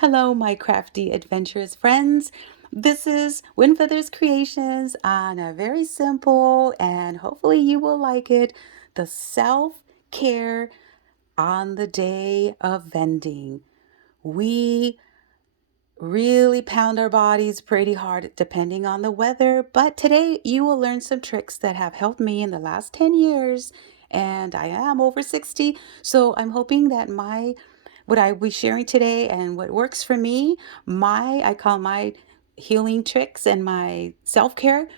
Hello, my crafty, adventurous friends. This is Windfeathers Creations on a very simple and hopefully you will like it the self care on the day of vending. We really pound our bodies pretty hard depending on the weather, but today you will learn some tricks that have helped me in the last 10 years. And I am over 60, so I'm hoping that my what I will be sharing today and what works for me, I call my healing tricks and my self-care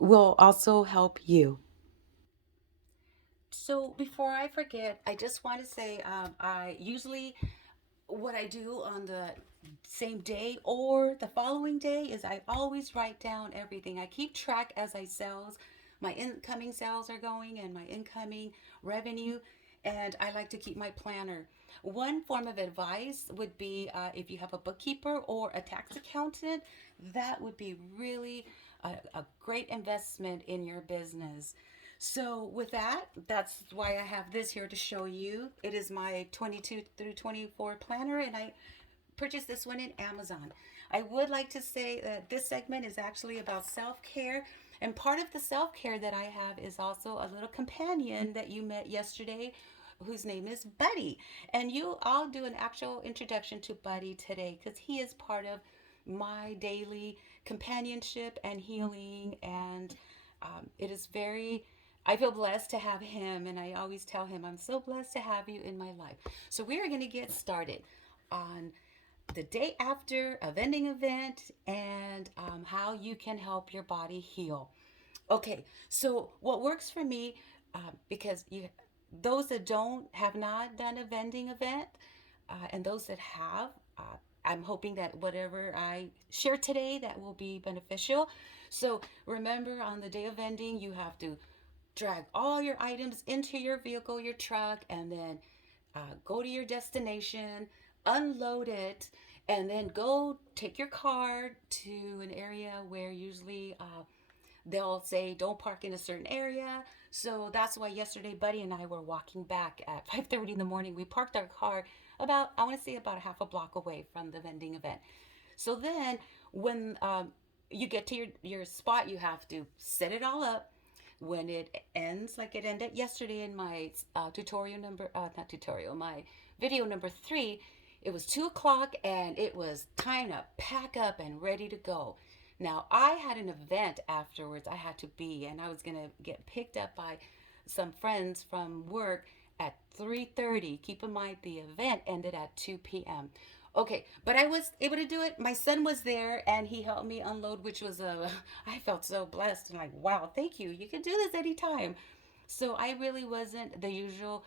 will also help you. So before I forget, I just want to say I usually what I do on the same day or the following day is I always write down everything. I keep track as I sales, my incoming sales are going and my incoming revenue, and I like to keep my planner. One form of advice would be if you have a bookkeeper or a tax accountant, that would be really a great investment in your business. So with that, that's why I have this here to show you. It is my 22 through 24 planner, and I purchased this one in Amazon. I would like to say that this segment is actually about self-care, and part of the self-care that I have is also a little companion that you met yesterday whose name is Buddy. And I'll do an actual introduction to Buddy today because he is part of my daily companionship and healing, and it is very I feel blessed to have him, and I always tell him, I'm so blessed to have you in my life. So, we are going to get started on the day after a vending event and how you can help your body heal. Okay, so what works for me, because those that don't have not done a vending event, and those that have, I'm hoping that whatever I share today that will be beneficial. So remember, on the day of vending, you have to drag all your items into your vehicle, your truck, and then go to your destination, unload it, and then go take your car to an area where usually they'll say don't park in a certain area. So that's why yesterday Buddy and I were walking back at 5:30 in the morning. We parked our car about, I want to say, about a half a block away from the vending event. So then when you get to your spot, you have to set it all up. When it ends, like it ended yesterday in my not tutorial, my video number 3, it was 2 o'clock and it was time to pack up and ready to go. Now, I had an event afterwards I had to be, and I was going to get picked up by some friends from work at 3:30. Keep in mind the event ended at 2 p.m. Okay, but I was able to do it. My son was there and he helped me unload, which was I felt so blessed and like, wow, thank you. You can do this anytime. So I really wasn't the usual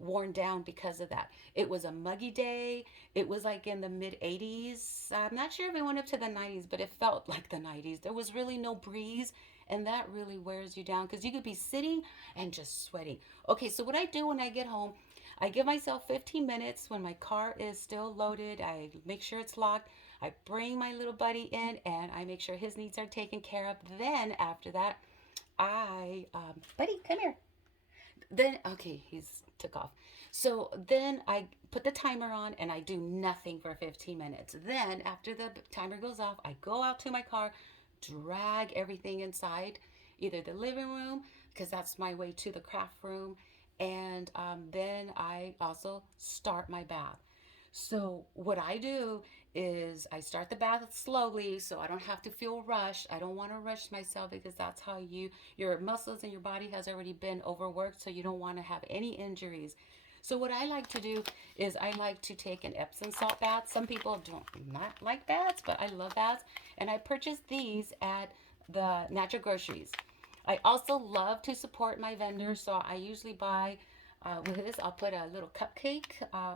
worn down because of that. It was a muggy day. It was like in the mid 80s. I'm not sure if it went up to the 90s, but it felt like the 90s. There was really no breeze, and that really wears you down because you could be sitting and just sweating. Okay, so what I do when I get home, I give myself 15 minutes when my car is still loaded. I make sure it's locked. I bring my little buddy in and I make sure his needs are taken care of. Then after that, Buddy, come here. Then, okay, he's took off. So then I put the timer on and I do nothing for 15 minutes. Then after the timer goes off, I go out to my car, drag everything inside, either the living room, because that's my way to the craft room, and then I also start my bath. So what I do is I start the bath slowly so I don't have to feel rushed. I don't want to rush myself because that's how your muscles and your body has already been overworked, so you don't want to have any injuries. So what I like to do is I like to take an Epsom salt bath. Some people don't not like baths, but I love baths, and I purchased these at the natural groceries. I also love to support my vendors, so I usually buy with this, I'll put a little cupcake.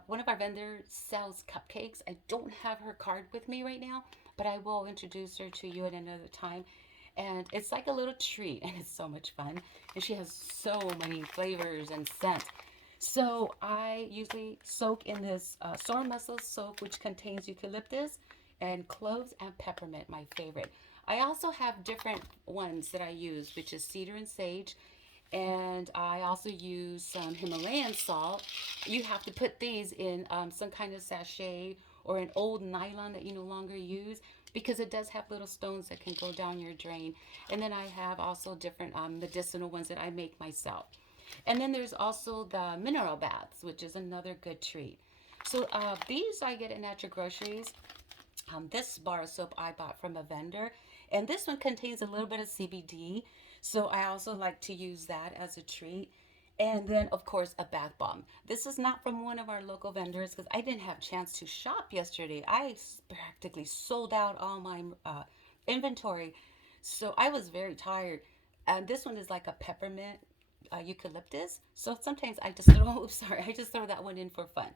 One of our vendors sells cupcakes. I don't have her card with me right now, but I will introduce her to you at another time. And it's like a little treat, and it's so much fun. And she has so many flavors and scents. So I usually soak in this sore muscle soap, which contains eucalyptus and cloves and peppermint, my favorite. I also have different ones that I use, which is cedar and sage, and I also use some Himalayan salt. You have to put these in some kind of sachet or an old nylon that you no longer use, because it does have little stones that can go down your drain. And then I have also different medicinal ones that I make myself. And then there's also the mineral baths, which is another good treat. So these I get at natural groceries. This bar of soap I bought from a vendor, and this one contains a little bit of CBD. So I also like to use that as a treat. And then, of course, a bath bomb. This is not from one of our local vendors because I didn't have a chance to shop yesterday. I practically sold out all my inventory. So I was very tired. And this one is like a peppermint eucalyptus. So sometimes I just throw, oops, sorry, I just throw that one in for fun.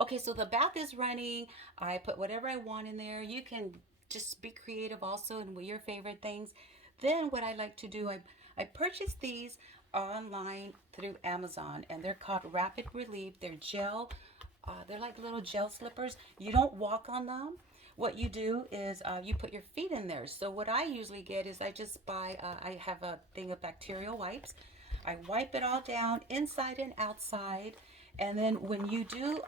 Okay, so the bath is running. I put whatever I want in there. You can just be creative also and with your favorite things. Then what I like to do, I purchased these online through Amazon, and they're called Rapid Relief. They're gel. They're like little gel slippers. You don't walk on them. What you do is you put your feet in there. So what I usually get is I just buy. I have a thing of bacterial wipes. I wipe it all down inside and outside, and then when you do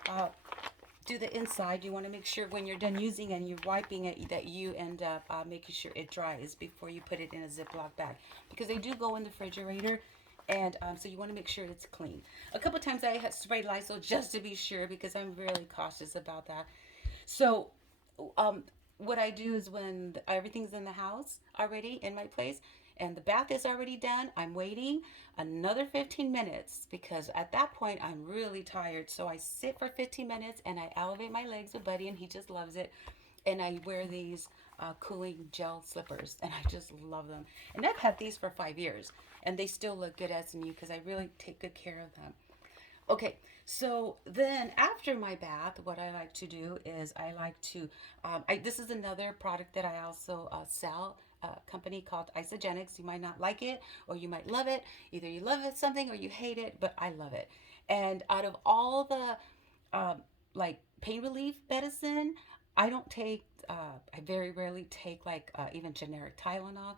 the inside, you want to make sure when you're done using and you're wiping it that you end up making sure it dries before you put it in a Ziploc bag, because they do go in the refrigerator, and so you want to make sure it's clean. A couple times I have sprayed Lysol just to be sure because I'm really cautious about that. So um, what I do is when everything's in the house already in my place and the bath is already done, I'm waiting another 15 minutes because at that point I'm really tired. So I sit for 15 minutes and I elevate my legs with Buddy, and he just loves it. And I wear these cooling gel slippers, and I just love them. And I've had these for 5 years, and they still look good as new because I really take good care of them. Okay, so then after my bath, what I like to do is I like to, this is another product that I also sell, a company called Isogenics. You might not like it or you might love it. Either you love it something or you hate it, but I love it. And out of all the like pain relief medicine, I don't take, I very rarely take like even generic Tylenol.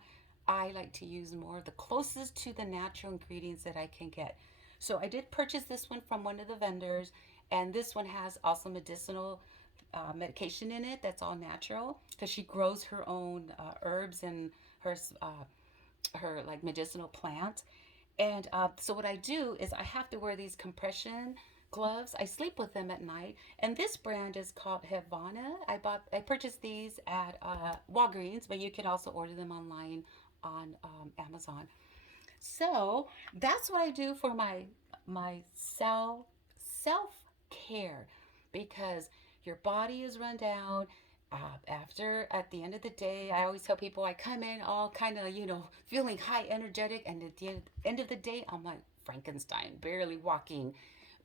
I like to use more of the closest to the natural ingredients that I can get. So I did purchase this one from one of the vendors, and this one has also medicinal medication in it that's all natural because she grows her own herbs and her her like medicinal plant. And so what I do is I have to wear these compression gloves. I sleep with them at night, and this brand is called Havana. I purchased these at Walgreens, but you can also order them online on Amazon. So that's what I do for my self care, because your body is run down. After at the end of the day, I always tell people I come in all kind of feeling high energetic, and at the end of the day, I'm like Frankenstein, barely walking,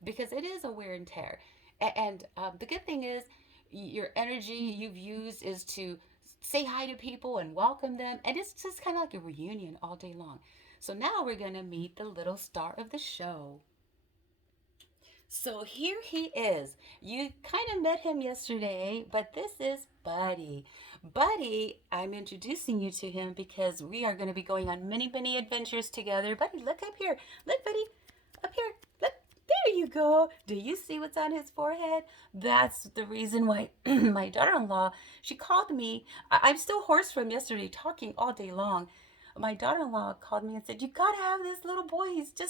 because it is a wear and tear. And the good thing is, your energy you've used is to say hi to people and welcome them, and it's just kind of like a reunion all day long. So now we're going to meet the little star of the show. So here he is. You kind of met him yesterday, but this is Buddy. Buddy, I'm introducing you to him because we are going to be going on many, many adventures together. Buddy, look up here. Look, Buddy, up here. Look. There you go. Do you see what's on his forehead? That's the reason why my daughter-in-law, she called me. I'm still hoarse from yesterday talking all day long. My daughter-in-law called me and said, "You got to have this little boy.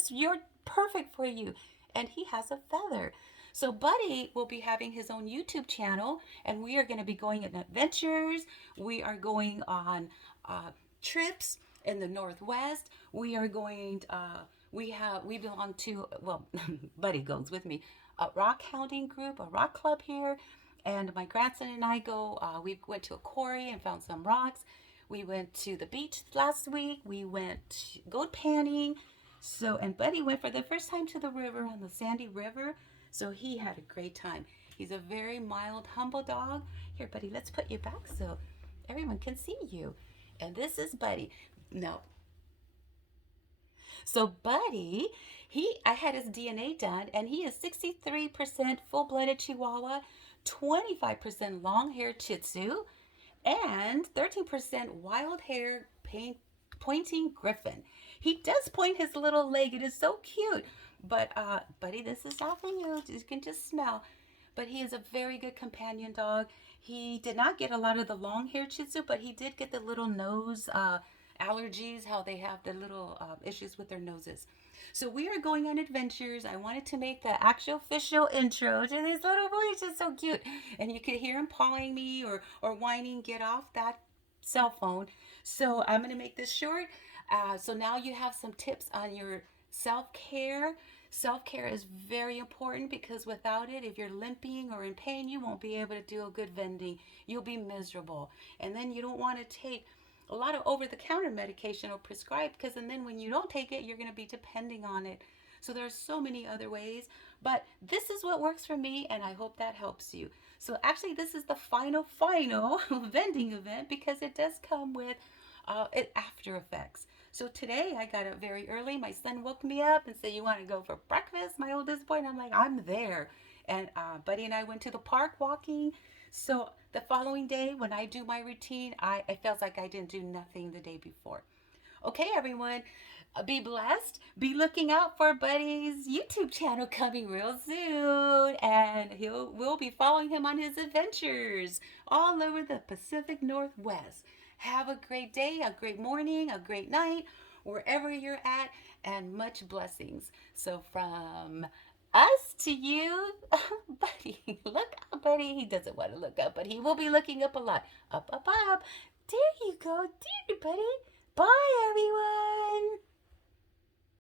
You're perfect for you." And he has a feather. So Buddy will be having his own YouTube channel, and we are going to be going on adventures. We are going on trips in the Northwest. We are going. We belong to, well, Buddy goes with me, a rock hounding group, a rock club here, and my grandson and I go. We went to a quarry and found some rocks. We went to the beach last week. We went goat panning. So, and Buddy went for the first time to the river, on the Sandy River. So he had a great time. He's a very mild, humble dog. Here, Buddy, let's put you back so everyone can see you. And this is Buddy. No. So Buddy, I had his DNA done, and he is 63% full-blooded Chihuahua, 25% long-haired Shih Tzu, and 13% wild hair pointing Griffin. He does point his little leg. It is so cute. But Buddy, this is all for you. You can just smell. but he is a very good companion dog. He did not get a lot of the long haired Shih Tzu, but he did get the little nose allergies, how they have the little issues with their noses. So we are going on adventures. I wanted to make the actual official intro to this little boy. He's just so cute. And you could hear him pawing me or whining, get off that cell phone. So I'm going to make this short. So now you have some tips on your self care. Self care is very important because without it, if you're limping or in pain, you won't be able to do a good vending. You'll be miserable. And then you don't want to take a lot of over the counter medication or prescribed because and then when you don't take it, you're going to be depending on it. So there's so many other ways, but this is what works for me and I hope that helps you. So actually this is the final vending event because it does come with after effects. So today I got up very early. My son woke me up and said, "You want to go for breakfast?" My oldest boy, and I'm like, "I'm there." And Buddy and I went to the park walking. So the following day, when I do my routine, it feels like I didn't do nothing the day before. Okay, everyone, be blessed. Be looking out for Buddy's YouTube channel coming real soon, and we'll be following him on his adventures all over the Pacific Northwest. Have a great day, a great morning, a great night, wherever you're at, and much blessings. So from us to you, Buddy, look up, Buddy. He doesn't want to look up, but he will be looking up a lot. Up, up, up. There you go, dear Buddy. Bye, everyone.